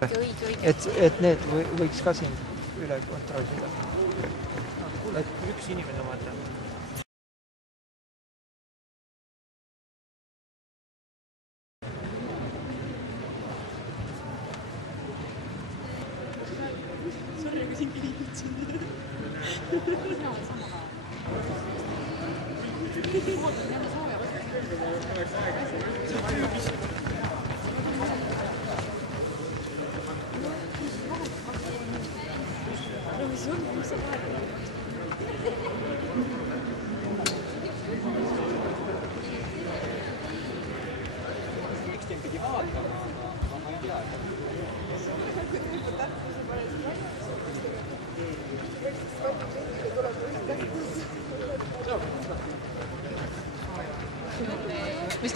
Et need võiks ka siin üle kontrollida. Kuule, üks inimene vaata. Sorry, aga siin kiiritsin.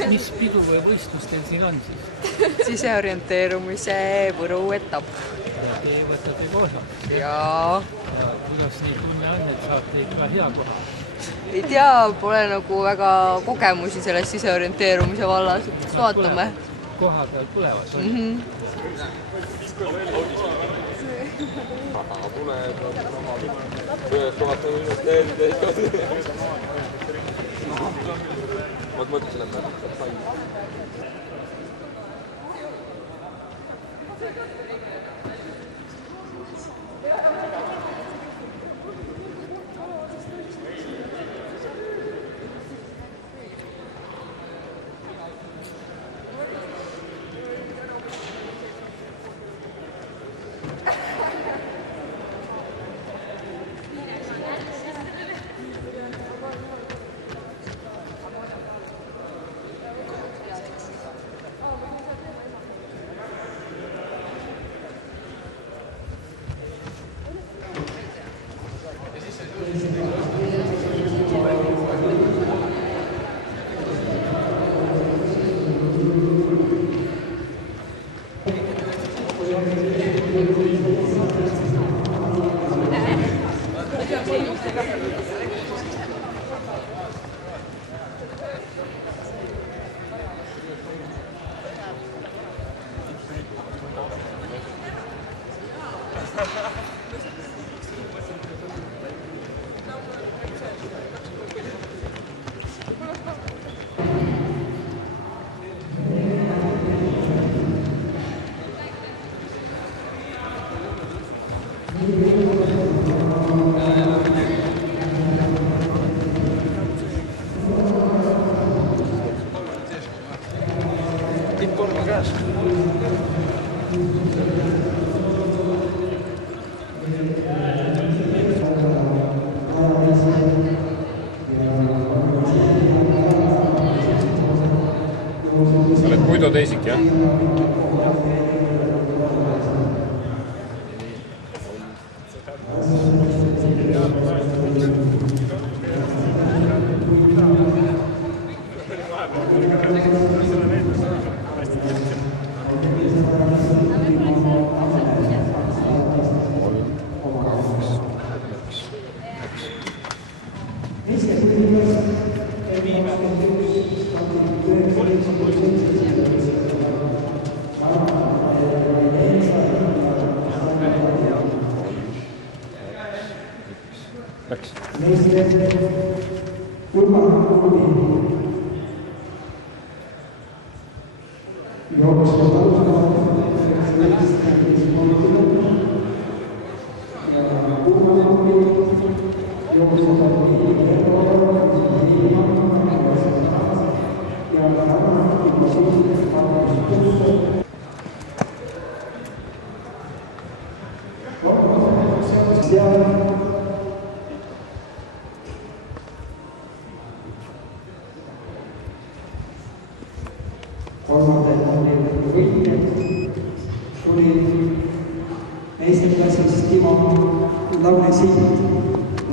Mis pidu või võistlus teil siin on siis? Siseorienteerumise Võru etapp. Ja te võtate koos? Jaa. Ja kuidas nii tunne on, et saate ikka hea koha? Ei tea, pole nagu väga kogemusi selles siseorienteerumise vallas. Vaatame. Koha peal tulevad? Tuleb ühes kohas on investeerida. Ma mõtlesin, et saab sain. Sa oled Puido Teisik, jah?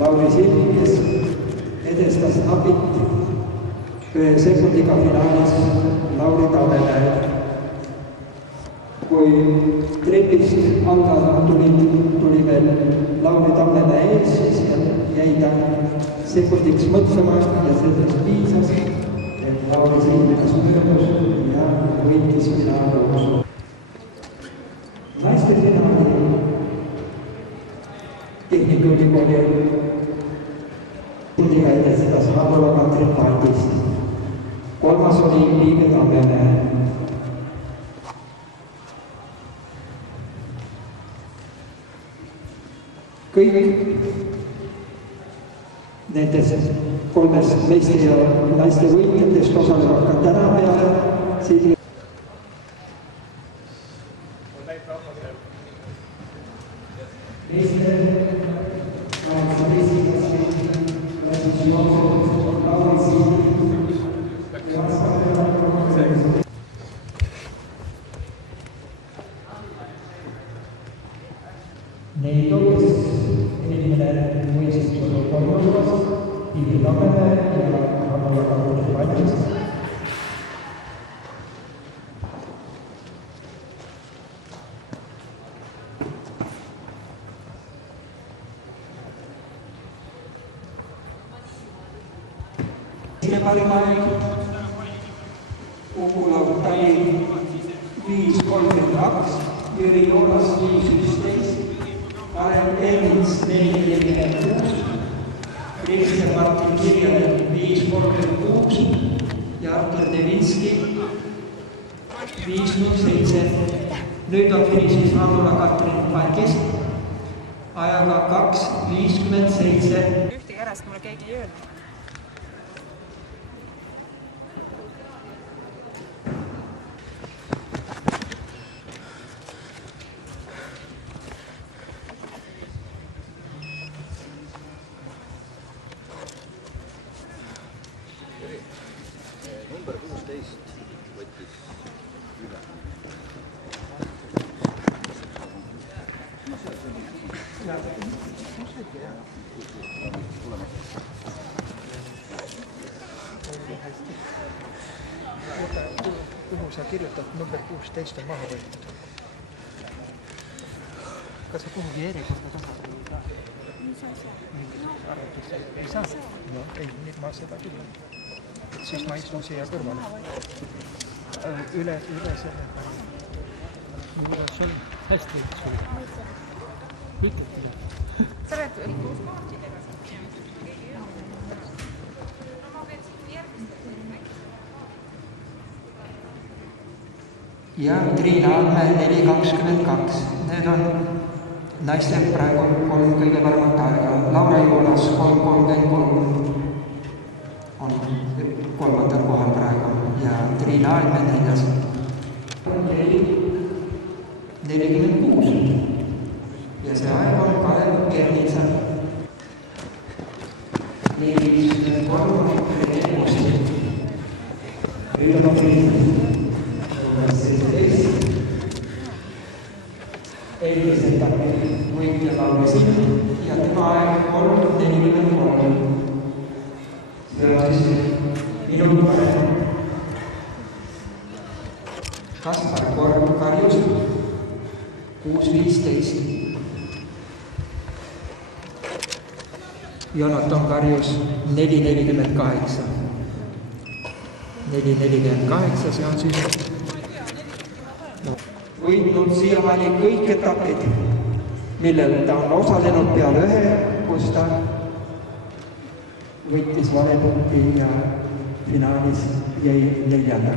Lauri Sild, kes edestas napit ühe sekundiga finaalis Lauri Tavele. Kui trepist algada tuli veel Lauri Tavele ees, siis jäi ta sekundiks mõtlema ja sellest piisas, et Lauri Sild möödus ja võitis finaaljooksu. Tehnikaülikooli tundiväide sedas Haapala Katrin Paldist. Kolmas oli Liive Tammemäe. Kõik nendest kolmest meeste ja naiste võitjatest osalevad ka täna peale. Neid olles eelmine mõistus oli kolmas, Liive Tammemäe ja Haapala Katrin Paldist. Parima Uku Lautai 5.32, Jüri Joonas 5.11, Karen Ernits 4.46, Kristjan Martin Kirjanen 5.36 ja Artur Nevinski 5.7. Nüüd on finišis Haapala Katrin Paldist ajaga 2.57. Ühtegi ärast mulle keegi ei öelnud. Number 16 võttis üle. Kuhu sa kirjutad, number 16 on maha võetud? Kas sa kuhugi erikorda tasad ei saa? Arvatud ei saa? No ei, nüüd ma seda küll. Siis ma istun siia kõrvale. Üle selle päeva. Kuidas sul hästi võiks olla? Ütled mida? Sa oled koos kaartidega. Ja Triina Alme 4.22. Need on naistel praegu 3 kõige paremat aega. Laura Joonas 3.33 on kolmandal kohal praegu ja Triina Alme 4. 46 ja see aeg on Kalev Ernitsal 4.53 Nüüd on eelmised tapid võitja Laura Sild ja tema aeg 3.43. See on siis minut parem. Kaspar Karjus 6.15. Jonatan Karjus 4.48. 4.48, see on siis võitnud siiamaani kõik etapid, millel ta on osalenud peale ühe, kus ta võttis valepunkti ja finaalis jäi 4.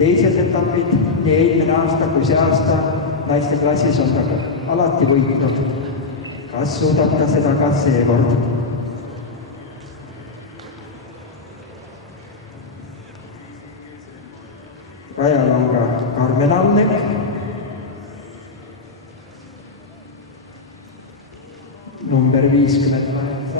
Teised etapid, nii eelmine aasta kui see aasta naiste klassis on ta alati võitnud. Kas suudab ta seda ka seekord? Rajal on ka Karmen Annek. Number 58.